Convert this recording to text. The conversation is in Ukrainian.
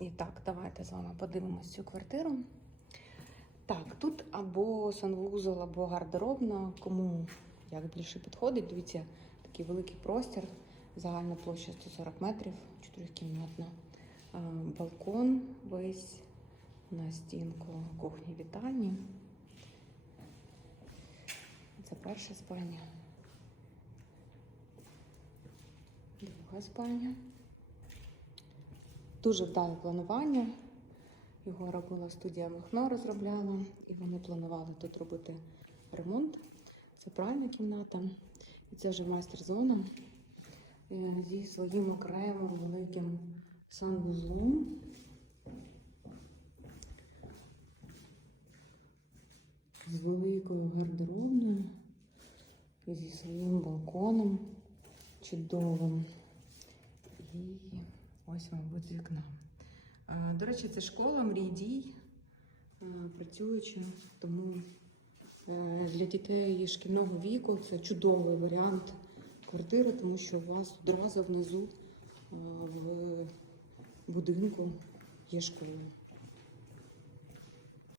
І так, давайте з вами подивимось цю квартиру. Так, тут або санвузол, або гардеробна, кому як більше підходить. Дивіться, такий великий простір, загальна площа 140 метрів, чотирикімнатна. Е, Балкон весь на стінку кухні вітальні. Це перша спальня. Друга спальня. Дуже вдале планування. Його робила студія Махно, розробляла, і вони планували тут робити ремонт. Це пральна кімната, і це вже майстер-зона е, зі своїм окремим великим санвузлом. З великою гардеробною, зі своїм балконом чудовим. І ось вам буде вікна. До речі, це школа мрій дій, працююча, тому е, для дітей шкільного віку це чудовий варіант квартири, тому що у вас одразу внизу в будинку є школа.